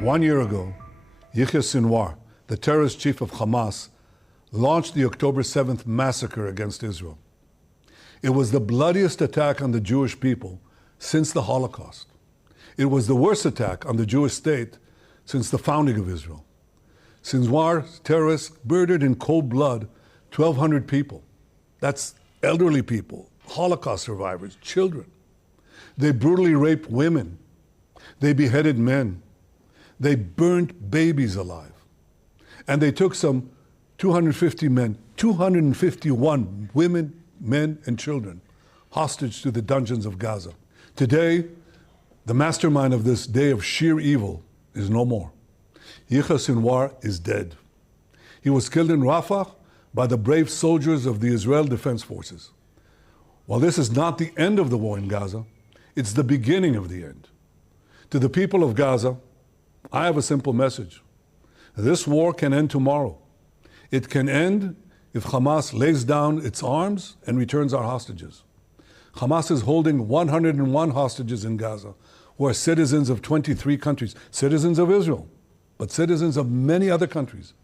1 year ago, Yahya Sinwar, the terrorist chief of Hamas, launched the October 7th massacre against Israel. It was the bloodiest attack on the Jewish people since the Holocaust. It was the worst attack on the Jewish state since the founding of Israel. Sinwar's terrorists murdered in cold blood 1,200 people. That's elderly people, Holocaust survivors, children. They brutally raped women. They beheaded men. They burnt babies alive. And they took some 250 men, 251 women, men, and children hostage to the dungeons of Gaza. Today, the mastermind of this day of sheer evil is no more. Yahya Sinwar is dead. He was killed in Rafah by the brave soldiers of the Israel Defense Forces. While this is not the end of the war in Gaza, it's the beginning of the end. To the people of Gaza, I have a simple message. This war can end tomorrow. It can end if Hamas lays down its arms and returns our hostages. Hamas is holding 101 hostages in Gaza, who are citizens of 23 countries, citizens of Israel, but citizens of many other countries.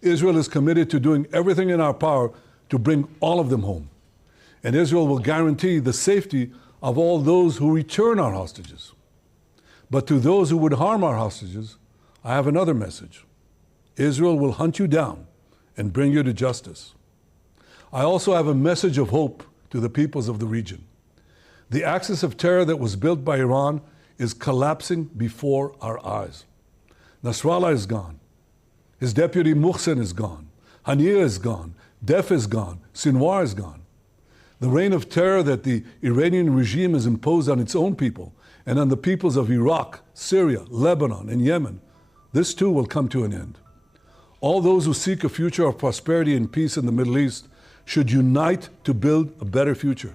Israel is committed to doing everything in our power to bring all of them home. And Israel will guarantee the safety of all those who return our hostages. But to those who would harm our hostages, I have another message. Israel will hunt you down and bring you to justice. I also have a message of hope to the peoples of the region. The axis of terror that was built by Iran is collapsing before our eyes. Nasrallah is gone. His deputy Muhsin is gone. Haniyeh is gone. Def is gone. Sinwar is gone. The reign of terror that the Iranian regime has imposed on its own people and on the peoples of Iraq, Syria, Lebanon, and Yemen, this too will come to an end. All those who seek a future of prosperity and peace in the Middle East should unite to build a better future.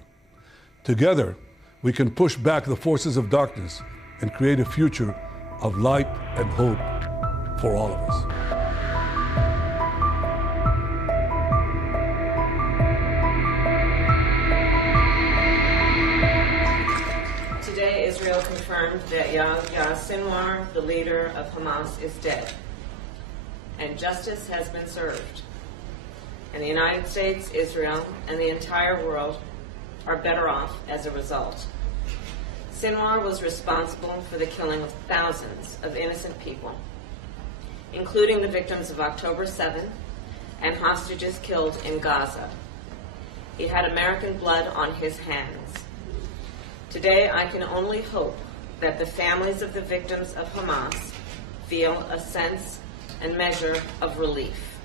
Together, we can push back the forces of darkness and create a future of light and hope for all of us. Today, Israel confirmed that Yahya Sinwar, the leader of Hamas, is dead, and justice has been served. And the United States, Israel, and the entire world are better off as a result. Sinwar was responsible for the killing of thousands of innocent people, including the victims of October 7 and hostages killed in Gaza. He had American blood on his hands. Today, I can only hope that the families of the victims of Hamas feel a sense and measure of relief.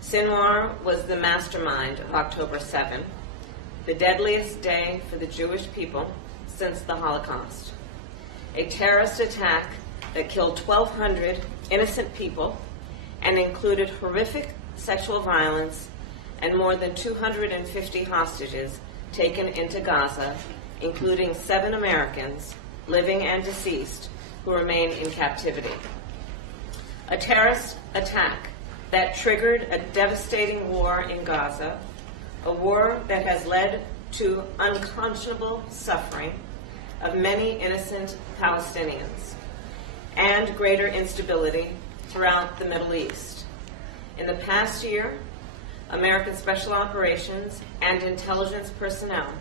Sinwar was the mastermind of October 7, the deadliest day for the Jewish people since the Holocaust. A terrorist attack that killed 1,200 innocent people and included horrific sexual violence and more than 250 hostages taken into Gaza, including 7 Americans, living and deceased, who remain in captivity. A terrorist attack that triggered a devastating war in Gaza, a war that has led to unconscionable suffering of many innocent Palestinians and greater instability throughout the Middle East. In the past year, American Special Operations and intelligence personnel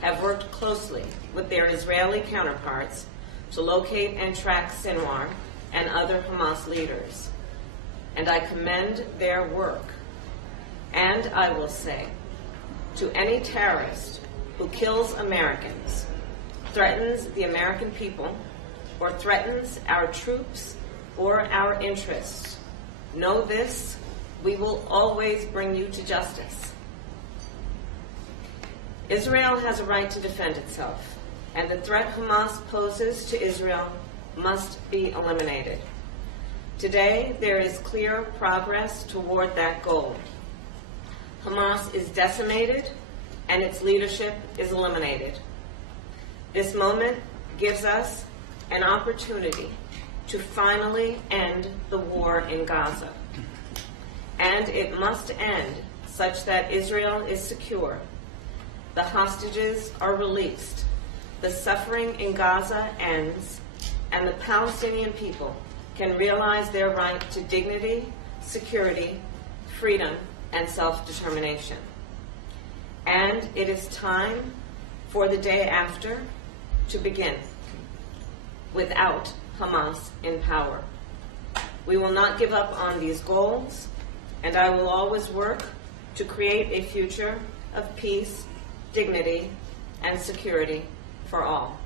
have worked closely with their Israeli counterparts to locate and track Sinwar and other Hamas leaders. And I commend their work. And I will say, to any terrorist who kills Americans, threatens the American people, or threatens our troops or our interests, know this: we will always bring you to justice. Israel has a right to defend itself, and the threat Hamas poses to Israel must be eliminated. Today, there is clear progress toward that goal. Hamas is decimated, and its leadership is eliminated. This moment gives us an opportunity to finally end the war in Gaza. And it must end such that Israel is secure, the hostages are released, the suffering in Gaza ends, and the Palestinian people can realize their right to dignity, security, freedom, and self-determination. And it is time for the day after to begin without Hamas in power. We will not give up on these goals, and I will always work to create a future of peace, dignity, and security for all.